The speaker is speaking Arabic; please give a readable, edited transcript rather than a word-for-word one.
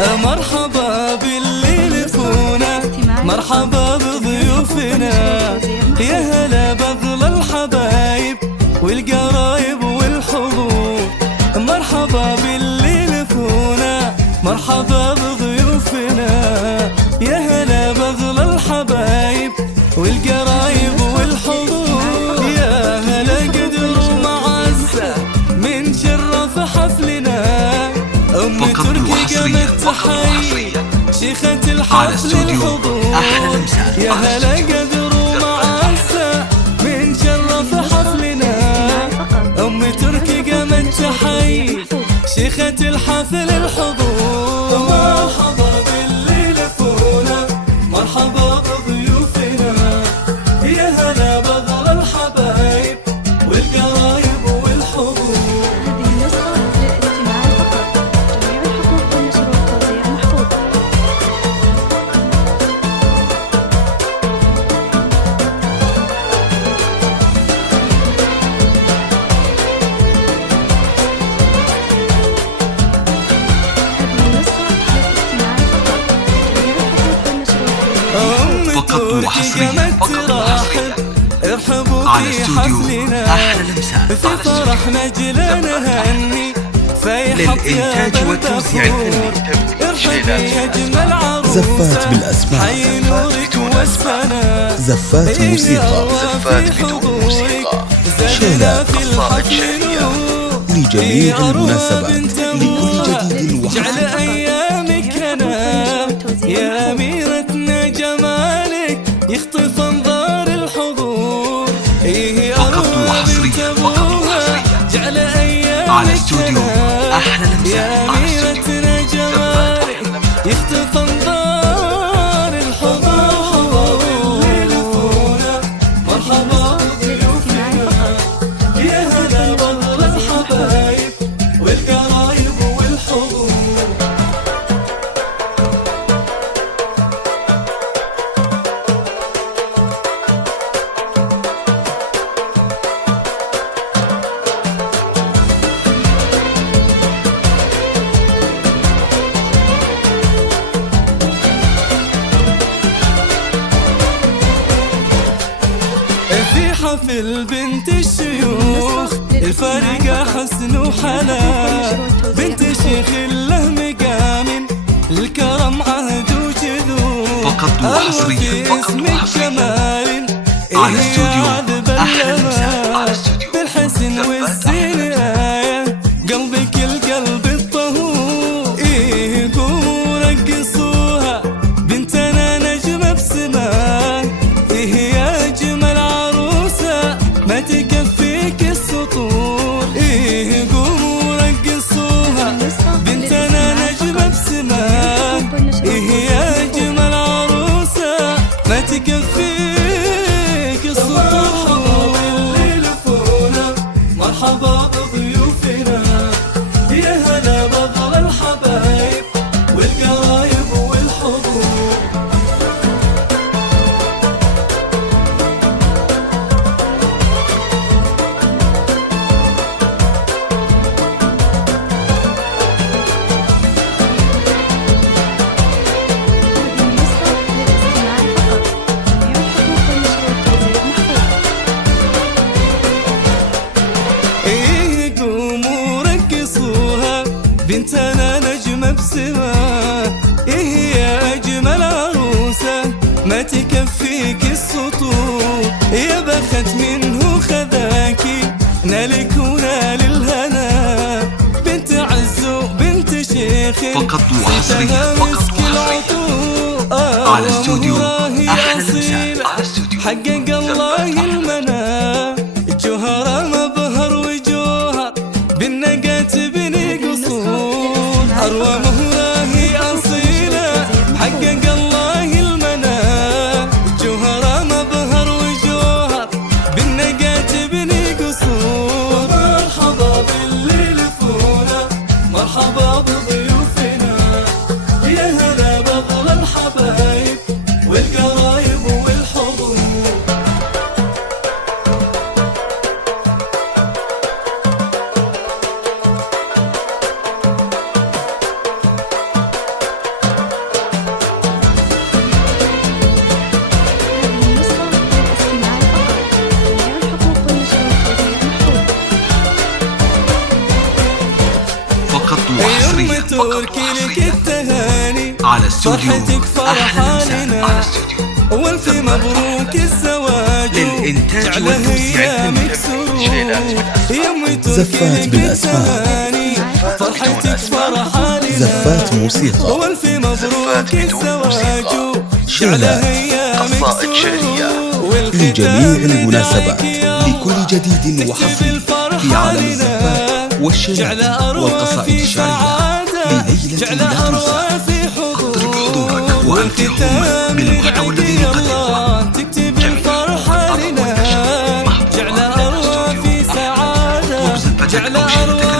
مرحبا باللي يلفونا، مرحبا بضيوفنا، يا هلا بأغلى الحبايب والقرايب والحضور. مرحبا باللي يلفونا، مرحبا بضيوفنا، يا هلا بأغلى الحبايب والقرايب والحضور. يا هلا قدر ومعزة من شرف حفلنا، أم تركي قامت تحيي شيخة الحفل الحضور. يا هلا قدر ومعزة من شرف حفلنا، أم تركي قامت تحيي شيخة الحفل الحضور. مرحبا باللي يلفونا، مرحبا بضيوفنا، يا هلا بأغلى الحبايب والقرايب والحضور. هذه النسخة للاستماع فقط، جميع الحقوق والنشر والتوزيع محفوظة. فقط وحصريا ارحبوا على في استوديو حفلنا، أحلى المساء في فرحنا جينا نهني للإنتاج والتوزيع الفني. ارحبي يا اجمل عروسة، زفات بالأسماء، حي نورك واسفنا، زفات موسيقى، زفات بدون موسيقى، شيلات في الحفل نور لجميع المناسبات، لكل جديد جعل وحصري. ايامك هنا يا اميرتنا، جمالك يخطف انظار الحضور. ايه فقط وحصريا، فقط وحصريا جعل ايامك على استوديو أحلى يا المساء. اميرتنا، جمالك يخطف انظار الحضور. مرحبا بضيوفنا، يا هلا بأغلى الحبايب والقرايب والحضور. في حفل بنت الشيوخ الفارقة حسن وحلا، بنت شيخ له مقام الكرم عهد وجذور. فقط وحصريا، فقط وحصريا على استوديو أحلى المساء. على استوديو بالحسن والزين آية قلبك القلب الطهور. إيه قوموا رقصوها بنتنا نجمة بسماء، إيه يا أجمل عروسة ما تكفيك السطور. إيه قوموا رقصوها بنتنا نجمة بسماء، إيه يا أجمل عروسة ما تكفيك السطور. مرحبا بضيوفنا، يا هلا بأغلى الحبايب والقرايب والحضور. هذه النسخة للاستماع فقط، جميع الحقوق والنشر والتوزيع محفوظة. إيه قوموا رقصوها بنتنا نجمة بسماء، إيه يا أجمل عروسة ما تكفيك السطور. يا بخت منه خذاكي نالك ونال الهنا، بنت عزو بنت شيخ فقط وحصريا، فقط وحصريا على استوديو أحلى المساء. على استوديو حقق الله المنى، جوهرة مبهر وجوهر بالنقات بني قصور. أروى مهرة هي أصيلة، حقق الله المنى، جوهرة مبهر وجوهر بالنقات بني قصور. مرحبا باللي يلفونا، مرحبا بضيوفنا، يا هلا بأغلى الحبايب والقرايب والحضور. وحصريا تركي لك التهاني على استوديو فرحتك أحلى مساء فرحاننا على استوديو والف مبروك الزواج للإنتاج جعل والتوزيع أيامك الفني. سرور يمي تركي زفات لك بالأسماء. التهاني فرحتك فرحاننا زفات موسيقى والف مبروك الزواج جعل شعلات. أيامك قصائد شعرية لجميع المناسبات لكل جديد وحصري في عالم الزفات والشيلات والقصائد الشعرية لليلة لا تنسى. خطر بحضورك وأمتعهم بالمحتوى الذي نقدمه. تكتب الفرحة لنا جعل أرواح في سعادة جعل أرواح